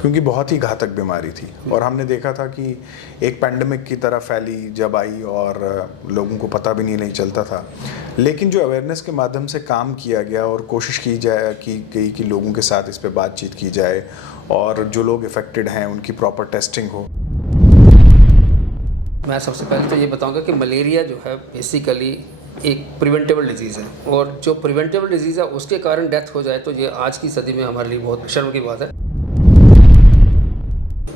क्योंकि बहुत ही घातक बीमारी थी और हमने देखा था कि एक पैंडमिक की तरह फैली जब आई और लोगों को पता भी नहीं चलता था। लेकिन जो अवेयरनेस के माध्यम से काम किया गया और कोशिश की गई कि लोगों के साथ इस पे बातचीत की जाए और जो लोग इफ़ेक्टेड हैं उनकी प्रॉपर टेस्टिंग हो। मैं सबसे पहले तो ये बताऊंगा कि मलेरिया जो है बेसिकली एक प्रिवेंटेबल डिजीज़ है और जो प्रिवेंटेबल डिजीज़ है उसके कारण डेथ हो जाए तो ये आज की सदी में हमारे लिए बहुत शर्म की बात है।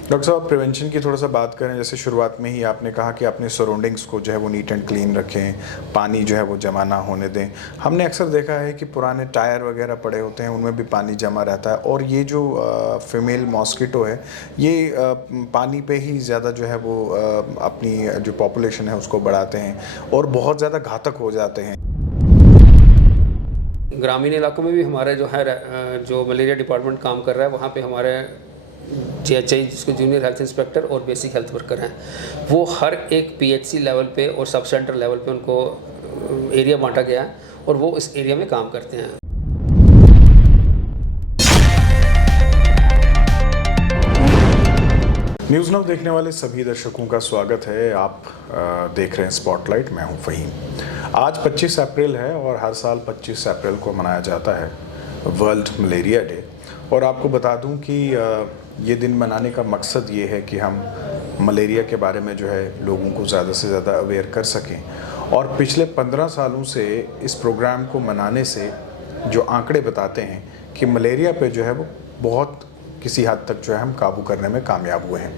डॉक्टर साहब, प्रिवेंशन की थोड़ा सा बात करें। जैसे शुरुआत में ही आपने कहा कि अपने सराउंडिंग्स को जो है वो नीट एंड क्लीन रखें, पानी जो है वो जमा ना होने दें। हमने अक्सर देखा है कि पुराने टायर वगैरह पड़े होते हैं, उनमें भी पानी जमा रहता है और ये जो फीमेल मॉस्किटो है ये पानी पे ही ज़्यादा जो है वो अपनी जो पॉपुलेशन है उसको बढ़ाते हैं और बहुत ज़्यादा घातक हो जाते हैं। ग्रामीण इलाकों में भी हमारे जो है जो मलेरिया डिपार्टमेंट काम कर रहा है वहाँ पे हमारे GHI जिसको जूनियर हेल्थ इंस्पेक्टर और बेसिक हेल्थ वर्कर हैं, वो हर एक PHC लेवल पे और सब सेंटर लेवल पे उनको एरिया बांटा गया है और वो इस एरिया में काम करते हैं। न्यूज़ नाउ देखने वाले सभी दर्शकों का स्वागत है। आप देख रहे हैं स्पॉटलाइट। मैं हूं फ़हीम। आज 25 अप्रैल है और हर साल 25 अप्रैल को मनाया जाता है वर्ल्ड मलेरिया डे। और आपको बता दूं कि ये दिन मनाने का मकसद ये है कि हम मलेरिया के बारे में जो है लोगों को ज़्यादा से ज़्यादा अवेयर कर सकें। और पिछले 15 सालों से इस प्रोग्राम को मनाने से जो आंकड़े बताते हैं कि मलेरिया पे जो है वो बहुत किसी हद तक जो है हम काबू करने में कामयाब हुए हैं।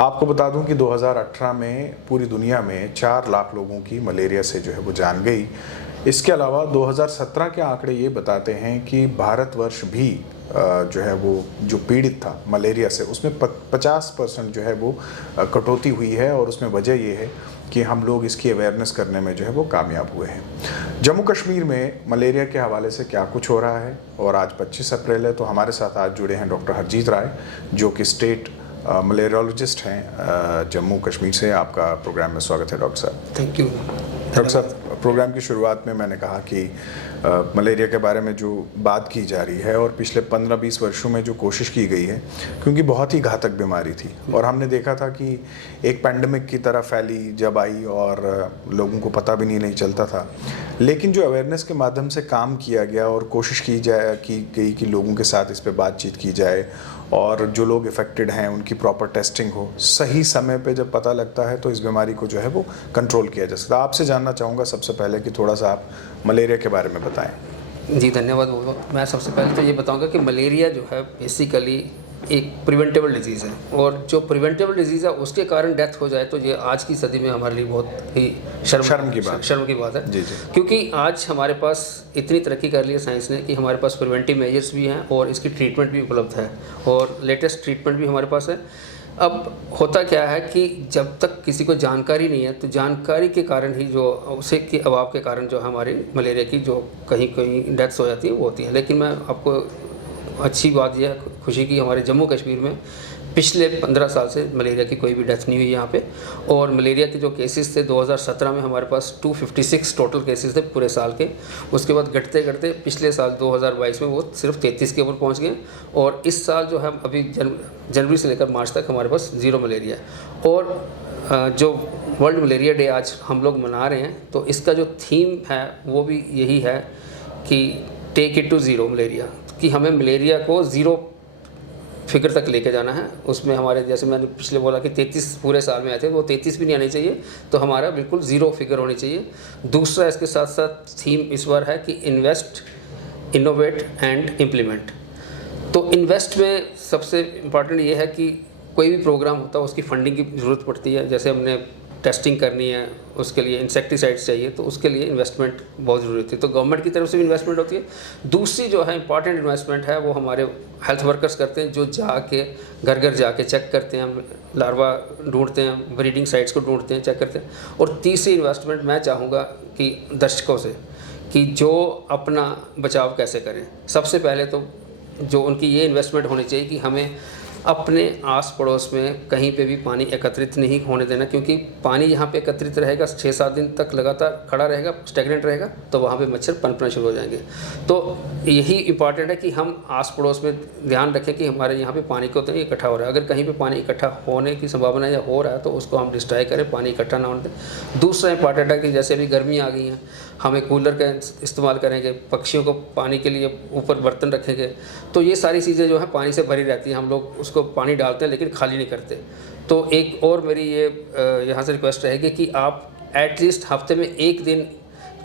आपको बता दूं कि 2018 में पूरी दुनिया में 4 लाख लोगों की मलेरिया से जो है वो जान गई। इसके अलावा 2017 के आंकड़े ये बताते हैं कि भारतवर्ष भी जो है वो जो पीड़ित था मलेरिया से उसमें 50% जो है वो कटौती हुई है और उसमें वजह ये है कि हम लोग इसकी अवेयरनेस करने में जो है वो कामयाब हुए हैं। जम्मू कश्मीर में मलेरिया के हवाले से क्या कुछ हो रहा है और आज 25 अप्रैल है तो हमारे साथ आज जुड़े हैं डॉक्टर हरजीत राय जो कि स्टेट मलेरियोलॉजिस्ट हैं जम्मू कश्मीर से। आपका प्रोग्राम में स्वागत है डॉक्टर साहब। थैंक यू डॉक्टर साहब, प्रोग्राम की शुरुआत में मैंने कहा कि मलेरिया के बारे में जो बात की जा रही है और पिछले 15-20 वर्षों में जो कोशिश की गई है, क्योंकि बहुत ही घातक बीमारी थी और हमने देखा था कि एक पैंडमिक की तरह फैली जब आई और लोगों को पता भी नहीं चलता था। लेकिन जो अवेयरनेस के माध्यम से काम किया गया और कोशिश की गई कि लोगों के साथ इस पे बातचीत की जाए और जो लोग इफ़ेक्टेड हैं उनकी प्रॉपर टेस्टिंग हो, सही समय पे जब पता लगता है तो इस बीमारी को जो है वो कंट्रोल किया जा सकता है। आपसे जानना चाहूँगा सबसे पहले कि थोड़ा सा आप मलेरिया के बारे में बताएं। जी धन्यवाद बहुत बहुत। मैं सबसे पहले तो ये बताऊंगा कि मलेरिया जो है बेसिकली एक प्रिवेंटेबल डिजीज़ है और जो प्रिवेंटेबल डिजीज़ है उसके कारण डेथ हो जाए तो ये आज की सदी में हमारे लिए बहुत ही शर्म की बात है। जी। क्योंकि आज हमारे पास इतनी तरक्की कर ली है साइंस ने कि हमारे पास प्रिवेंटिव मेजर्स भी हैं और इसकी ट्रीटमेंट भी उपलब्ध है और लेटेस्ट ट्रीटमेंट भी हमारे पास है। अब होता क्या है कि जब तक किसी को जानकारी नहीं है तो जानकारी के कारण ही जो उसे के अभाव के कारण जो हमारी मलेरिया की जो कहीं कहीं डेथ्स हो जाती है वो होती है। लेकिन मैं आपको अच्छी बात यह है खुशी की हमारे जम्मू कश्मीर में पिछले 15 साल से मलेरिया की कोई भी डेथ नहीं हुई यहाँ पे। और मलेरिया के जो केसेस थे 2017 में हमारे पास 256 टोटल केसेस थे पूरे साल के। उसके बाद घटते घटते पिछले साल 2022 में वो सिर्फ 33 के ऊपर पहुँच गए और इस साल जो है अभी जनवरी से लेकर मार्च तक हमारे पास 0 मलेरिया है। और जो वर्ल्ड मलेरिया डे आज हम लोग मना रहे हैं तो इसका जो थीम है वो भी यही है कि take it to zero malaria, कि हमें मलेरिया को 0 फिगर तक लेके जाना है। उसमें हमारे जैसे मैंने पिछले बोला कि 33 पूरे साल में आए थे वो 33 भी नहीं आने चाहिए, तो हमारा बिल्कुल 0 फिगर होनी चाहिए। दूसरा इसके साथ साथ थीम इस बार है कि इन्वेस्ट, इनोवेट एंड इम्प्लीमेंट। तो इन्वेस्ट में सबसे इम्पॉर्टेंट ये है कि कोई भी प्रोग्राम होता है उसकी फंडिंग की ज़रूरत पड़ती है। जैसे हमने टेस्टिंग करनी है उसके लिए इंसेक्टिसाइड्स चाहिए तो उसके लिए इन्वेस्टमेंट बहुत ज़रूरी होती है, तो गवर्नमेंट की तरफ से भी इन्वेस्टमेंट होती है। दूसरी जो है इंपॉर्टेंट इन्वेस्टमेंट है वो हमारे हेल्थ वर्कर्स करते हैं जो जाके घर घर जाके चेक करते हैं, लार्वा ढूंढते हैं, ब्रीडिंग साइट्स को ढूंढते हैं, चेक करते हैं। और तीसरी इन्वेस्टमेंट मैं चाहूँगा कि दर्शकों से कि जो अपना बचाव कैसे करें। सबसे पहले तो जो उनकी ये इन्वेस्टमेंट होनी चाहिए कि हमें अपने आस पड़ोस में कहीं पे भी पानी एकत्रित नहीं होने देना, क्योंकि पानी यहाँ पे एकत्रित रहेगा 6-7 दिन तक लगातार खड़ा रहेगा, स्टेगनेंट रहेगा, तो वहाँ पे मच्छर पनपना शुरू हो जाएंगे। तो यही इंपॉर्टेंट है कि हम आस पड़ोस में ध्यान रखें कि हमारे यहाँ पे पानी को तो इकट्ठा हो रहा है। अगर कहीं पे पानी इकट्ठा होने की संभावना या हो रहा है तो उसको हम डिस्ट्रॉय करें, पानी इकट्ठा ना होने दें। दूसरा इंपॉर्टेंट है कि जैसे अभी गर्मी आ गई है, हमें कूलर का इस्तेमाल करेंगे, पक्षियों को पानी के लिए ऊपर बर्तन रखेंगे, तो ये सारी चीज़ें जो है पानी से भरी रहती हैं। हम लोग उसको पानी डालते हैं लेकिन खाली नहीं करते। तो एक और मेरी ये यहाँ से रिक्वेस्ट रहेगी कि आप एटलीस्ट हफ्ते में एक दिन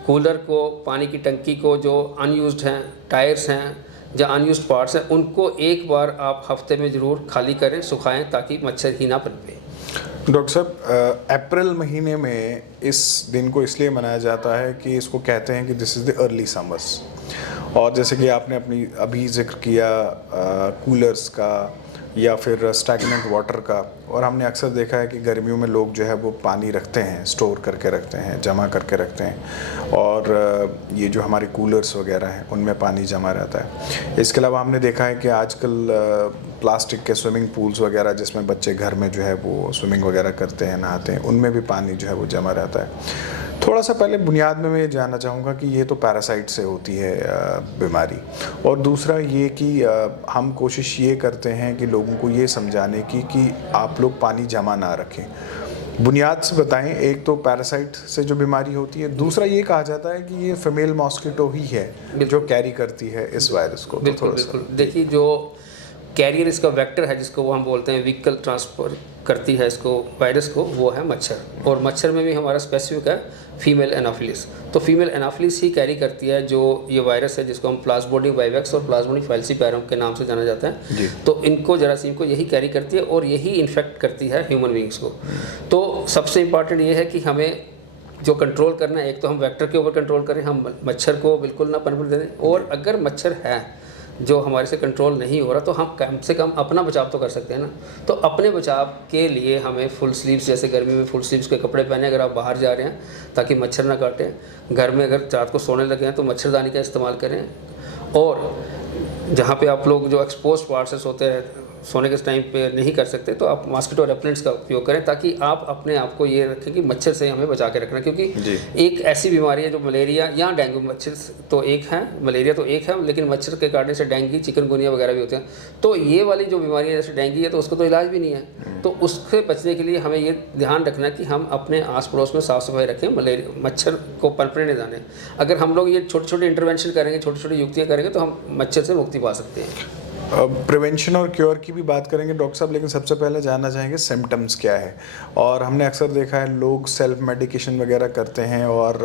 कूलर को, पानी की टंकी को, जो अनयूज्ड हैं, टायर्स हैं या अनयूज्ड पार्ट्स हैं, उनको एक बार आप हफ्ते में ज़रूर खाली करें, सुखाएं, ताकि मच्छर ही ना पनपे। डॉक्टर साहब, अप्रैल महीने में इस दिन को इसलिए मनाया जाता है कि इसको कहते हैं कि this is the early summers. और जैसे कि आपने अपनी अभी जिक्र किया कूलर्स का या फिर स्टैगनेंट वाटर का, और हमने अक्सर देखा है कि गर्मियों में लोग जो है वो पानी रखते हैं, स्टोर करके रखते हैं, जमा करके रखते हैं, और ये जो हमारे कूलर्स वगैरह हैं उनमें पानी जमा रहता है। इसके अलावा हमने देखा है कि आजकल प्लास्टिक के स्विमिंग पूल्स वगैरह जिसमें बच्चे घर में जो है वो स्विमिंग वगैरह करते हैं, नहाते हैं, उनमें भी पानी जो है वो जमा रहता है। थोड़ा सा पहले बुनियाद में मैं ये जानना चाहूँगा कि ये तो पैरासाइट से होती है बीमारी, और दूसरा ये कि हम कोशिश ये करते हैं कि लोगों को ये समझाने की कि आप लोग पानी जमा ना रखें। बुनियाद से बताएं, एक तो पैरासाइट से जो बीमारी होती है, दूसरा ये कहा जाता है कि ये फीमेल मॉस्किटो ही है जो कैरी करती है इस वायरस को। बिल्कुल बिल्कुल। देखिए, जो कैरियर इसका वेक्टर है, जिसको वो हम बोलते हैं व्हीकल ट्रांसफ़र करती है इसको, वायरस को, वो है मच्छर। और मच्छर में भी हमारा स्पेसिफिक है फीमेल एनाफिलिस। तो फीमेल एनाफिलिस ही कैरी करती है जो ये वायरस है, जिसको हम प्लाज्मोडियम वाइवेक्स और प्लाज्मोडियम फैल्सीपैरम के नाम से जाना जाता है। तो इनको, जरासीम को यही कैरी करती है और यही इन्फेक्ट करती है ह्यूमन बींग्स को। तो सबसे इम्पॉर्टेंट ये है कि हमें जो कंट्रोल करना है, एक तो हम वेक्टर के ऊपर कंट्रोल करें, हम मच्छर को बिल्कुल ना पनपने दें, और अगर मच्छर है जो हमारे से कंट्रोल नहीं हो रहा तो हम कम से कम अपना बचाव तो कर सकते हैं ना। तो अपने बचाव के लिए हमें फुल स्लीव्स, जैसे गर्मी में फुल स्लीव्स के कपड़े पहने अगर आप बाहर जा रहे हैं, ताकि मच्छर ना काटे। घर में अगर रात को सोने लगे हैं तो मच्छरदानी का इस्तेमाल करें। और जहाँ पे आप लोग जो एक्सपोज पार्ट्स से सोते हैं, सोने के टाइम पे नहीं कर सकते, तो आप मॉस्किटो रेपेलेंट्स का उपयोग करें, ताकि आप अपने आप को ये रखें कि मच्छर से हमें बचा के रखना। क्योंकि एक ऐसी बीमारी है जो मलेरिया या डेंगू, मच्छर तो एक है, मलेरिया तो एक है, लेकिन मच्छर के काटने से डेंगू, चिकनगुनिया वगैरह भी होते हैं। तो ये वाली जो बीमारी है, जैसे डेंगू है, तो उसको तो इलाज भी नहीं है। तो उससे बचने के लिए हमें ये ध्यान रखना कि हम अपने आस पड़ोस में साफ़ सफाई रखें, मलेरिया, मच्छर को पनपने नहीं जाने। अगर हम लोग ये छोटे छोटे इंटरवेंशन करेंगे, छोटी छोटी युक्तियाँ करेंगे, तो हम मच्छर से मुक्ति पा सकते हैं। प्रिवेंशन और क्योर की भी बात करेंगे डॉक्टर साहब, लेकिन सबसे पहले जानना चाहेंगे सिम्टम्स क्या है। और हमने अक्सर देखा है लोग सेल्फ मेडिकेशन वगैरह करते हैं और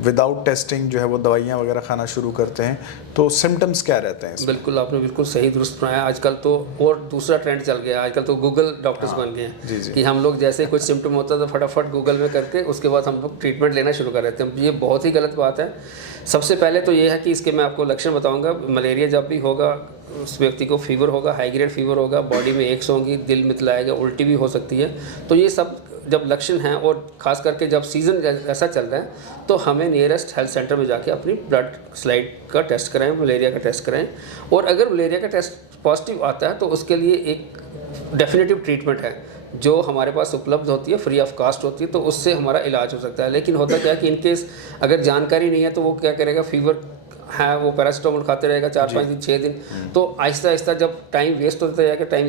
विदाउट टेस्टिंग जो है वो दवाइयाँ वगैरह खाना शुरू करते हैं। तो सिम्टम्स क्या रहते हैं? बिल्कुल, आपने बिल्कुल सही दुरुस्त बनाया। आजकल तो और दूसरा ट्रेंड चल गया है, आजकल तो गूगल डॉक्टर्स बन गए हैं कि हम लोग जैसे कुछ सिम्टम होता है तो फटाफट गूगल में करके उसके बाद हम लोग ट्रीटमेंट लेना शुरू कर देते हैं। ये बहुत ही गलत बात है। सबसे पहले तो ये है कि इसके मैं आपको लक्षण बताऊँगा। मलेरिया जब भी होगा, उस व्यक्ति को फीवर होगा, हाई ग्रेड फीवर होगा, बॉडी में एक्स होंगी, दिल मितलाएगा, उल्टी भी हो सकती है। तो ये सब जब लक्षण हैं, और ख़ास करके जब सीज़न ऐसा चल रहा है, तो हमें नियरेस्ट हेल्थ सेंटर में जाके अपनी ब्लड स्लाइड का टेस्ट कराएं, मलेरिया का टेस्ट कराएं। और अगर मलेरिया का टेस्ट पॉजिटिव आता है तो उसके लिए एक डेफिनेटिव ट्रीटमेंट है जो हमारे पास उपलब्ध होती है, फ्री ऑफ कास्ट होती है, तो उससे हमारा इलाज हो सकता है। लेकिन होता क्या है कि इनकेस अगर जानकारी नहीं है तो वो क्या करेगा, फीवर है वो पैरासीटामोल खाते रहेगा 4-5 दिन, 6 दिन। तो आहिस्ता आहिस्ता जब टाइम वेस्ट होता जाएगा, टाइम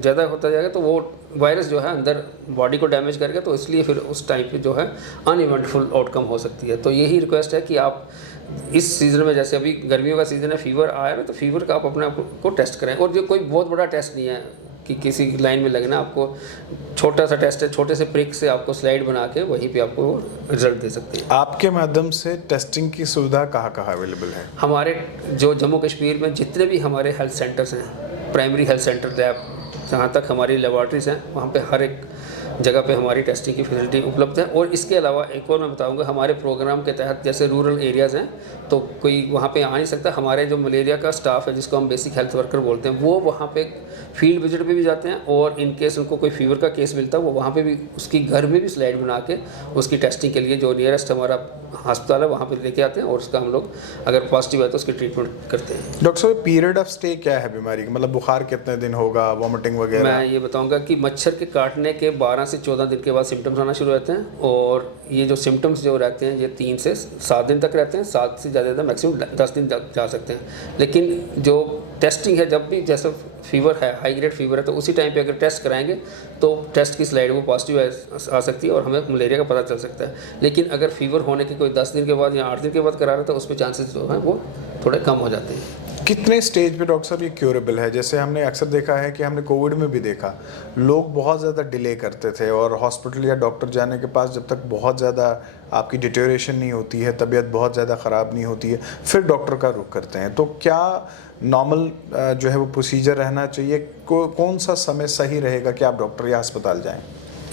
ज़्यादा होता जाएगा, तो वो वायरस जो है अंदर बॉडी को डैमेज करेगा। तो इसलिए फिर उस टाइम पे जो है अनइवेंटफुल आउटकम हो सकती है। तो यही रिक्वेस्ट है कि आप इस सीज़न में, जैसे अभी गर्मियों का सीज़न है, फीवर आया ना, तो फीवर का आप अपने आप को टेस्ट करें। और जो कोई बहुत बड़ा टेस्ट नहीं है कि किसी लाइन में लगना, आपको छोटा सा टेस्ट है, छोटे से प्रिक से आपको स्लाइड बना के वहीं पे आपको रिजल्ट दे सकते हैं। आपके माध्यम से टेस्टिंग की सुविधा कहाँ कहाँ अवेलेबल है? हमारे जो जम्मू कश्मीर में जितने भी हमारे हेल्थ सेंटर्स हैं, प्राइमरी हेल्थ सेंटर लैब, जहाँ तक हमारी लेबॉर्ट्रीज हैं, वहाँ पे हर एक जगह पे हमारी टेस्टिंग की फैसिलिटी उपलब्ध है। और इसके अलावा एक और मैं बताऊंगा, हमारे प्रोग्राम के तहत जैसे रूरल एरियाज़ हैं तो कोई वहाँ पे आ नहीं सकता, हमारे जो मलेरिया का स्टाफ है जिसको हम बेसिक हेल्थ वर्कर बोलते हैं, वो वहाँ पे फील्ड विजिट पे भी जाते हैं, और इन केस उनको कोई फीवर का केस मिलता है वो वहाँ पे भी उसकी घर में भी स्लाइड बना के उसकी टेस्टिंग के लिए जो नियरेस्ट हमारा अस्पताल है वहाँ पे लेके आते हैं, और उसका हम लोग अगर पॉजिटिव है तो उसकी ट्रीटमेंट करते हैं। डॉक्टर साहब, पीरियड ऑफ स्टे क्या है बीमारी का, मतलब बुखार कितने दिन होगा, वॉमिटिंग वगैरह? मैं ये बताऊंगा कि मच्छर के काटने के 12 से 14 दिन के बाद सिम्टम्स आना शुरू रहते हैं, और ये जो सिम्टम्स जो रहते हैं ये 3 से 7 दिन तक रहते हैं, 7 से ज़्यादा मैक्सिमम 10 दिन तक जा सकते हैं। लेकिन जो टेस्टिंग है, जब भी जैसा फीवर है, हाई ग्रेड फीवर है, तो उसी टाइम पे अगर टेस्ट कराएंगे तो टेस्ट की स्लाइड वो पॉजिटिव आ सकती है और हमें मलेरिया का पता चल सकता है। लेकिन अगर फीवर होने के कोई 10 दिन के बाद या 8 दिन के बाद करा रहा है तो उसमें चांसेस जो हैं वो थोड़े कम हो जाते हैं। कितने स्टेज पे डॉक्टर साहब ये क्योरेबल है? जैसे हमने अक्सर देखा है कि हमने कोविड में भी देखा, लोग बहुत ज़्यादा डिले करते थे और हॉस्पिटल या डॉक्टर जाने के पास जब तक बहुत ज़्यादा आपकी डिटेरियोरेशन नहीं होती है, तबीयत बहुत ज़्यादा ख़राब नहीं होती है, फिर डॉक्टर का रुख करते हैं। तो क्या नॉर्मल जो है वो प्रोसीजर रहना चाहिए? कौन सा समय सही रहेगा कि आप डॉक्टर या अस्पताल जाएँ?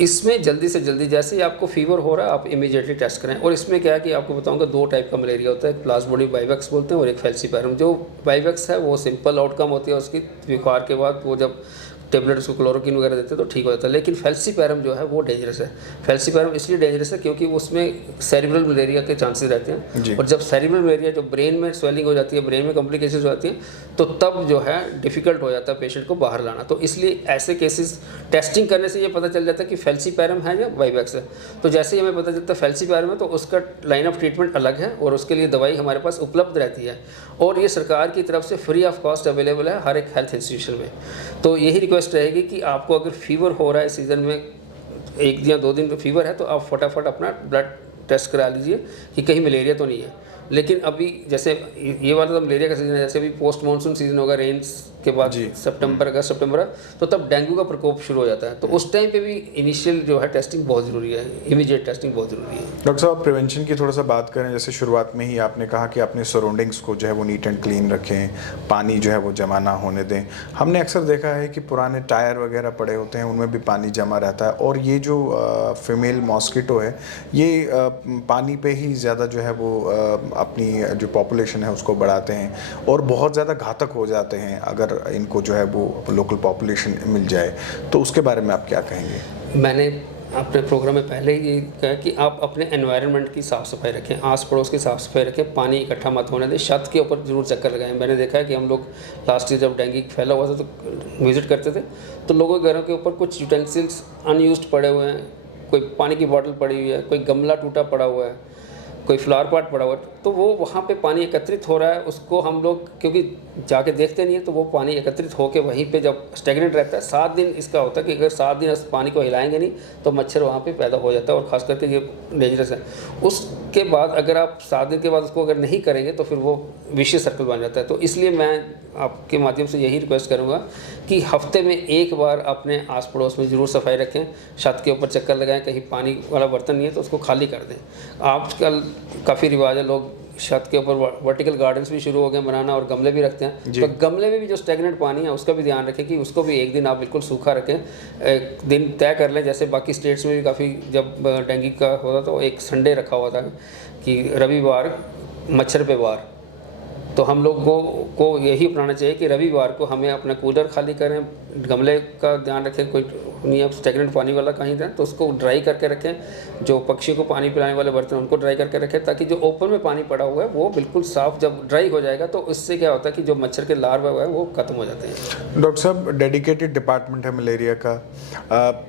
इसमें जल्दी से जल्दी, जैसे ही आपको फीवर हो रहा है आप इमीडिएटली टेस्ट करें। और इसमें क्या है कि आपको बताऊंगा 2 टाइप का मलेरिया होता है, एक प्लाज्मोडियम वाइवेक्स बोलते हैं और एक फैल्सीपैरम। जो वाइवेक्स है वो सिंपल आउटकम होती है उसकी, बुखार के बाद वो जब टेबलेट उसको क्लोरोकिन वगैरह देते हैं तो ठीक हो जाता है। लेकिन फैल्सीपैरम जो है वो डेंजरस है। फैल्सीपैरम इसलिए डेंजरस है क्योंकि उसमें सेरिब्रल मलेरिया के चांसेस रहते हैं, और जब सेरिब्रल मलेरिया जो ब्रेन में स्वेलिंग हो जाती है, ब्रेन में कॉम्प्लिकेशंस हो जाती हैं, तो तब जो है डिफ़िकल्ट हो जाता है पेशेंट को बाहर लाना। तो इसलिए ऐसे केसेस टेस्टिंग करने से ये पता चल जाता है कि फैल्सीपैरम है या वाइवेक्स है। तो जैसे ही हमें पता चलता है फैल्सीपैरम है तो उसका लाइन ऑफ ट्रीटमेंट अलग है और उसके लिए दवाई हमारे पास उपलब्ध रहती है, और ये सरकार की तरफ से फ्री ऑफ कॉस्ट अवेलेबल है हर एक हेल्थ इंस्टीट्यूशन में। तो यही रिक्वेस्ट रहेगी कि आपको अगर फीवर हो रहा है सीज़न में 1 या 2 दिन में फीवर है तो आप फटाफट अपना ब्लड टेस्ट करा लीजिए कि कहीं मलेरिया तो नहीं है। लेकिन अभी जैसे ये वाला तो मलेरिया का सीज़न है, जैसे अभी पोस्ट मानसून सीज़न होगा, रेंस के बाद सितंबर अगस्त सितंबर, तो तब डेंगू का प्रकोप शुरू हो जाता है। तो उस टाइम पे भी इनिशियल जो है टेस्टिंग बहुत ज़रूरी है, इमीडिएट टेस्टिंग बहुत ज़रूरी है। डॉक्टर साहब, प्रिवेंशन की थोड़ा सा बात करें। जैसे शुरुआत में ही आपने कहा कि अपने सराउंडिंग्स को जो है वो नीट एंड क्लीन रखें, पानी जो है वो जमा ना होने दें। हमने अक्सर देखा है कि पुराने टायर वगैरह पड़े होते हैं, उनमें भी पानी जमा रहता है, और ये जो फीमेल मॉस्किटो है ये पानी पे ही ज़्यादा जो है वो अपनी जो पॉपुलेशन है उसको बढ़ाते हैं और बहुत ज़्यादा घातक हो जाते हैं अगर इनको जो है वो लोकल पॉपुलेशन मिल जाए। तो उसके बारे में आप क्या कहेंगे? मैंने अपने प्रोग्राम में पहले ही ये कहा कि आप अपने एनवायरनमेंट की साफ़ सफाई रखें, आस पड़ोस की साफ़ सफाई रखें, पानी इकट्ठा मत होने दें, छत के ऊपर ज़रूर चक्कर लगाएं। मैंने देखा है कि हम लोग लास्ट ईयर जब डेंगू फैला हुआ था तो विज़िट करते थे, तो लोगों के घरों के ऊपर कुछ यूटेंसिल्स अनयूज्ड पड़े हुए हैं, कोई पानी की बॉटल पड़ी हुई है, कोई गमला टूटा पड़ा हुआ है, कोई फ्लावर पॉट पड़ा हुआ है, तो वो वहाँ पे पानी एकत्रित हो रहा है। उसको हम लोग क्योंकि जाके देखते नहीं है, तो वो पानी एकत्रित होकर वहीं पे जब स्टेगनेंट रहता है 7 दिन इसका होता है कि अगर 7 दिन इस पानी को हिलाएंगे नहीं तो मच्छर वहाँ पे पैदा हो जाता है, और ख़ास करके ये डेंजरस है। उसके बाद अगर आप 7 दिन के बाद उसको अगर नहीं करेंगे तो फिर वो विशियस सर्कल बन जाता है। तो इसलिए मैं आपके माध्यम से यही रिक्वेस्ट करूँगा कि हफ्ते में 1 बार अपने आस पड़ोस में ज़रूर सफाई रखें, छत के ऊपर चक्कर लगाएं, कहीं पानी वाला बर्तन नहीं है तो उसको खाली कर दें। आजकल काफ़ी रिवाज है, लोग छत के ऊपर वर्टिकल गार्डन्स भी शुरू हो गए बनाना और गमले भी रखते हैं, तो गमले में भी जो स्टेगनेंट पानी है उसका भी ध्यान रखें कि उसको भी एक दिन आप बिल्कुल सूखा रखें, एक दिन तय कर लें। जैसे बाकी स्टेट्स में भी काफ़ी जब डेंगू का होता तो एक संडे रखा हुआ था कि रविवार मच्छर पे वार, तो हम लोगों को यही अपनाना चाहिए कि रविवार को हमें अपना कूलर खाली करें, गमले का ध्यान रखें, कोई नहीं अब स्टेगनेंट पानी वाला कहीं दें तो उसको ड्राई करके रखें, जो पक्षियों को पानी पिलाने वाले बर्तन उनको ड्राई करके रखें, ताकि जो ओपन में पानी पड़ा हुआ है वो बिल्कुल साफ़ जब ड्राई हो जाएगा तो इससे क्या होता है कि जो मच्छर के लार्वा है वो खत्म हो जाते हैं। डॉक्टर साहब, डेडिकेटेड डिपार्टमेंट है मलेरिया का,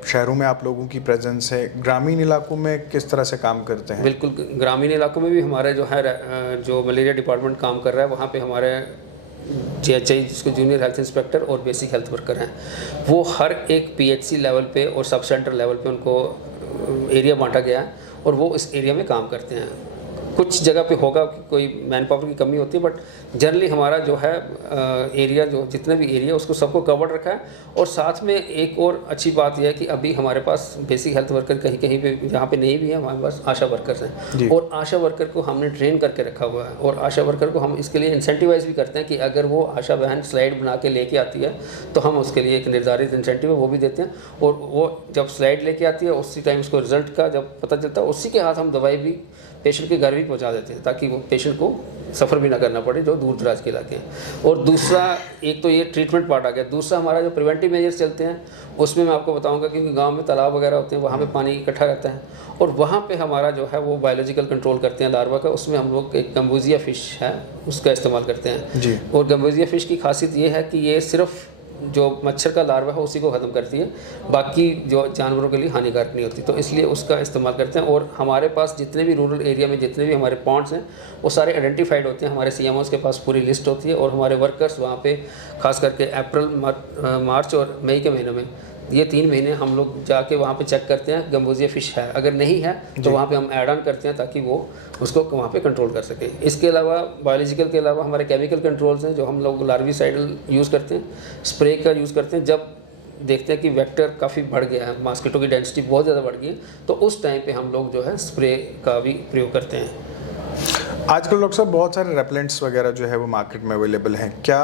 शहरों में आप लोगों की प्रेजेंस है, ग्रामीण इलाकों में किस तरह से काम करते हैं? बिल्कुल, ग्रामीण इलाकों में भी हमारे जो है जो मलेरिया डिपार्टमेंट काम कर रहा है, वहाँ पे हमारे GHI जिसको जूनियर हेल्थ इंस्पेक्टर और बेसिक हेल्थ वर्कर हैं, वो हर एक PHC लेवल पे और सब सेंटर लेवल पे उनको एरिया बांटा गया है और वो इस एरिया में काम करते हैं। कुछ जगह पे होगा कि कोई मैन पावर की कमी होती है, बट जनरली हमारा जो है एरिया, जो जितने भी एरिया उसको सबको कवर्ड रखा है। और साथ में एक और अच्छी बात यह है कि अभी हमारे पास बेसिक हेल्थ वर्कर कहीं कहीं पे जहाँ पे नहीं भी है, हमारे पास आशा वर्कर्स हैं, और आशा वर्कर को हमने ट्रेन करके रखा हुआ है। और आशा वर्कर को हम इसके लिए इंसेंटिवाइज भी करते हैं कि अगर वो आशा बहन स्लाइड बना के लेके आती है तो हम उसके लिए एक निर्धारित इंसेंटिव है वो भी देते हैं। और वो जब स्लाइड लेके आती है उसी टाइम उसको रिजल्ट का जब पता चलता है उसी के हाथ हम दवाई भी पेशेंट के घर भी पहुंचा देते हैं, ताकि वो पेशेंट को सफ़र भी ना करना पड़े जो दूर दराज के इलाके हैं। और दूसरा, एक तो ये ट्रीटमेंट पार्ट आ गया, दूसरा हमारा जो प्रिवेंटिव मेजर्स चलते हैं उसमें मैं आपको बताऊंगा, क्योंकि गांव में तालाब वगैरह होते हैं, वहाँ पे पानी इकट्ठा रहता है और वहाँ पे हमारा जो है वो बायोलॉजिकल कंट्रोल करते हैं लार्वा का। उसमें हम लोग एक गम्बूजिया फ़िश है उसका इस्तेमाल करते हैं जी। और गम्बूजिया फ़िश की खासियत ये है कि ये सिर्फ जो मच्छर का लार्वा है उसी को ख़त्म करती है, बाकी जो जानवरों के लिए हानिकारक नहीं होती, तो इसलिए उसका इस्तेमाल करते हैं। और हमारे पास जितने भी रूरल एरिया में जितने भी हमारे पॉन्ड्स हैं वो सारे आइडेंटिफाइड होते हैं, हमारे CMOs के पास पूरी लिस्ट होती है। और हमारे वर्कर्स वहाँ पे खास करके अप्रैल, मार्च और मई के महीनों में, ये 3 महीने हम लोग जाके वहाँ पे चेक करते हैं गम्बूजिया फ़िश है, अगर नहीं है तो वहाँ पे हम ऐड ऑन करते हैं ताकि वो उसको वहाँ पे कंट्रोल कर सके। इसके अलावा बायोलॉजिकल के अलावा हमारे केमिकल कंट्रोल्स हैं जो हम लोग लार्विसाइडल यूज़ करते हैं, स्प्रे का यूज़ करते हैं। जब देखते हैं कि वेक्टर काफ़ी बढ़ गया है, मॉस्किटो की डेंसिटी बहुत ज़्यादा बढ़ गई है, तो उस टाइम पे हम लोग जो है स्प्रे का भी प्रयोग करते हैं। आजकल डॉक्टर साहब बहुत सारे रेपेलेंट्स वगैरह जो है वो मार्केट में अवेलेबल हैं, क्या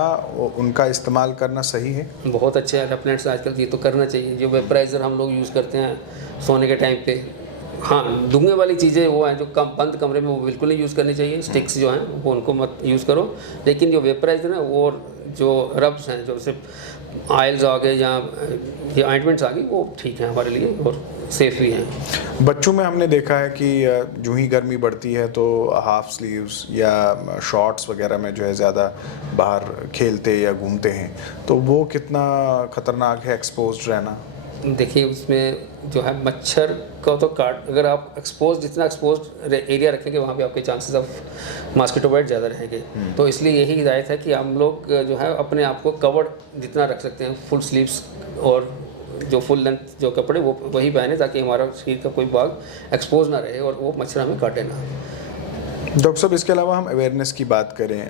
उनका इस्तेमाल करना सही है? बहुत अच्छे हैं रेपेलेंट्स आजकल, ये तो करना चाहिए। जो वेपराइज़र हम लोग यूज़ करते हैं सोने के टाइम पे, हाँ धुएँ वाली चीज़ें वो हैं जो बंद कमरे में वो बिल्कुल नहीं यूज़ करनी चाहिए। स्टिक्स जो हैं वो उनको मत यूज़ करो, लेकिन जो वेपराइज़र है वो जो रब्स हैं, जो सिर्फ ऑयल्स आ गए या ये ऑइंटमेंट्स आ गई, वो ठीक है हमारे लिए और सेफ भी हैं। बच्चों में हमने देखा है कि जो ही गर्मी बढ़ती है तो हाफ स्लीव्स या शॉर्ट्स वगैरह में जो है ज़्यादा बाहर खेलते या घूमते हैं, तो वो कितना ख़तरनाक है एक्सपोज्ड रहना? देखिए उसमें जो है मच्छर का तो काट, अगर आप जितना एक्सपोज एरिया रखेंगे वहाँ पे आपके चांसेस ऑफ मॉस्किटो बाइट ज़्यादा रहेंगे। तो इसलिए यही हिदायत है कि हम लोग जो है अपने आप को कवर्ड जितना रख सकते हैं, फुल स्लीव्स और जो फुल लेंथ जो कपड़े वो वही पहने, ताकि हमारा शरीर का कोई भाग एक्सपोज ना रहे और वो मच्छर हमें काटे ना। डॉक्टर साहब, इसके अलावा हम अवेयरनेस की बात करें,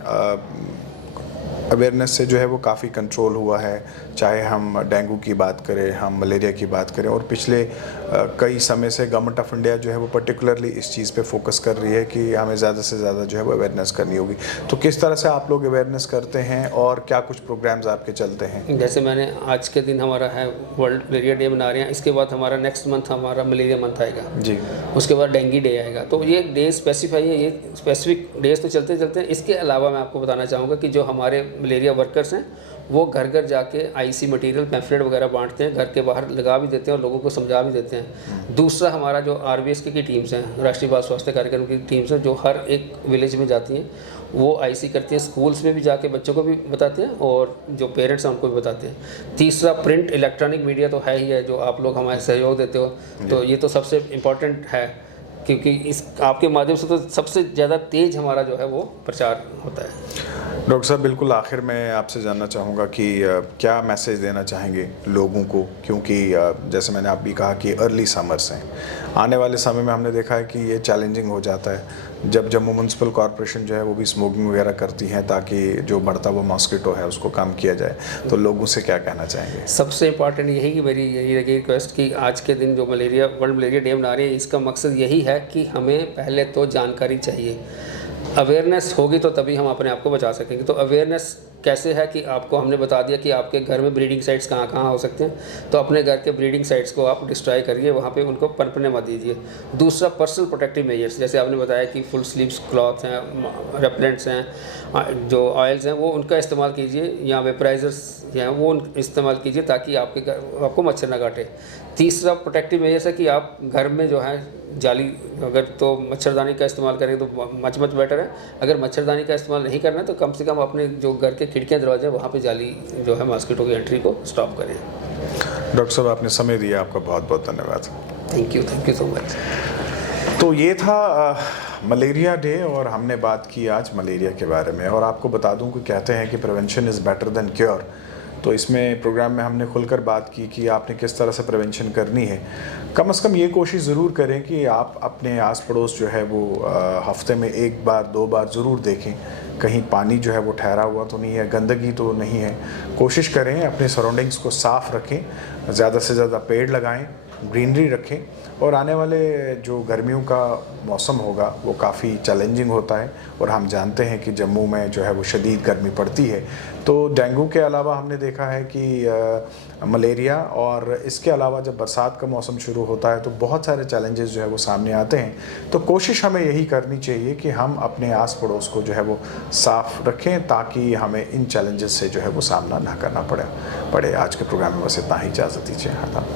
अवेयरनेस से जो है वो काफ़ी कंट्रोल हुआ है, चाहे हम डेंगू की बात करें, हम मलेरिया की बात करें, और पिछले कई समय से गवर्नमेंट ऑफ इंडिया जो है वो पर्टिकुलरली इस चीज़ पे फोकस कर रही है कि हमें ज़्यादा से ज़्यादा जो है वो अवेयरनेस करनी होगी। तो किस तरह से आप लोग अवेयरनेस करते हैं और क्या कुछ प्रोग्राम्स आपके चलते हैं? जैसे मैंने आज के दिन हमारा है वर्ल्ड मलेरिया डे मना रहे हैं, इसके बाद हमारा नेक्स्ट मंथ हमारा मलेरिया मंथ आएगा जी, उसके बाद डेंगू डे आएगा। तो ये डे स्पेसिफाई है, ये स्पेसिफिक डेज तो चलते चलते हैं। इसके अलावा मैं आपको बताना चाहूँगा कि जो हमारे मलेरिया वर्कर्स हैं वो घर घर जाके IC मटेरियल पैम्फलेट वगैरह बांटते हैं, घर के बाहर लगा भी देते हैं और लोगों को समझा भी देते हैं। दूसरा, हमारा जो RBS की टीम्स हैं, राष्ट्रीय बाल स्वास्थ्य कार्यक्रम की टीम्स हैं, जो हर एक विलेज में जाती हैं, वो IC करती हैं, स्कूल्स में भी जाके बच्चों को भी बताते हैं और जो पेरेंट्स हैं उनको भी बताते हैं। तीसरा, प्रिंट इलेक्ट्रॉनिक मीडिया तो है ही है, जो आप लोग हमारे सहयोग देते हो, तो ये तो सबसे इम्पॉर्टेंट है, क्योंकि इस आपके माध्यम से तो सबसे ज़्यादा तेज़ हमारा जो है वो प्रचार होता है। डॉक्टर साहब, बिल्कुल आखिर में आपसे जानना चाहूँगा कि क्या मैसेज देना चाहेंगे लोगों को, क्योंकि जैसे मैंने आप भी कहा कि अर्ली समर्स हैं, आने वाले समय में हमने देखा है कि ये चैलेंजिंग हो जाता है जब जम्मू म्यूनसिपल कॉरपोरेशन जो है वो भी स्मोकिंग वगैरह करती हैं, ताकि जो बढ़ता हुआ मॉस्किटो है उसको कम किया जाए। तो लोगों से क्या कहना चाहेंगे? सबसे इम्पॉर्टेंट यही कि मेरी यही रिक्वेस्ट कि आज के दिन जो वर्ल्ड मलेरिया डे मना रहे हैं, इसका मकसद यही है कि हमें पहले तो जानकारी चाहिए। अवेयरनेस होगी तो तभी हम अपने आप को बचा सकेंगे। तो अवेयरनेस कैसे है कि आपको हमने बता दिया कि आपके घर में ब्रीडिंग साइट्स कहाँ कहाँ हो सकते हैं, तो अपने घर के ब्रीडिंग साइट्स को आप डिस्ट्रॉय करिए, वहाँ पे उनको पनपने मत दीजिए। दूसरा, पर्सनल प्रोटेक्टिव मेजर्स, जैसे आपने बताया कि फुल स्लीव्स क्लॉथ हैं, रेपेलेंट्स हैं, जो ऑयल्स हैं वो उनका इस्तेमाल कीजिए, या वेपराइजर्स हैं वो इस्तेमाल कीजिए, ताकि आपको मच्छर ना काटे। तीसरा प्रोटेक्टिव मेजर्स है कि आप घर में जो है जाली, अगर तो मच्छरदानी का इस्तेमाल करें तो मच बेटर है। अगर मच्छरदानी का इस्तेमाल नहीं करना है तो कम से कम अपने जो घर के खिड़कियाँ दरवाजे वहाँ पे जाली जो है मॉस्किटो की एंट्री को स्टॉप करें। डॉक्टर साहब, आपने समय दिया, आपका बहुत बहुत धन्यवाद। Thank you so much. तो ये था मलेरिया डे और हमने बात की आज मलेरिया के बारे में। और आपको बता दूं कि कहते हैं कि prevention is better than cure, तो इसमें प्रोग्राम में हमने खुलकर बात की कि आपने किस तरह से प्रिवेंशन करनी है। कम से कम ये कोशिश ज़रूर करें कि आप अपने आस पड़ोस जो है वो हफ्ते में 1 बार 2 बार ज़रूर देखें, कहीं पानी जो है वो ठहरा हुआ तो नहीं है, गंदगी तो नहीं है। कोशिश करें अपने सराउंडिंग्स को साफ़ रखें, ज़्यादा से ज़्यादा पेड़ लगाएं, ग्रीनरी रखें। और आने वाले जो गर्मियों का मौसम होगा वो काफ़ी चैलेंजिंग होता है और हम जानते हैं कि जम्मू में जो है वो शदीद गर्मी पड़ती है। तो डेंगू के अलावा हमने देखा है कि मलेरिया, और इसके अलावा जब बरसात का मौसम शुरू होता है तो बहुत सारे चैलेंजेस जो है वो सामने आते हैं। तो कोशिश हमें यही करनी चाहिए कि हम अपने आस पड़ोस को जो है वो साफ़ रखें ताकि हमें इन चैलेंजेस से जो है वो सामना ना करना पड़े। आज के प्रोग्राम में बस इतना ही, इजाज़त दीजिए। हाँ।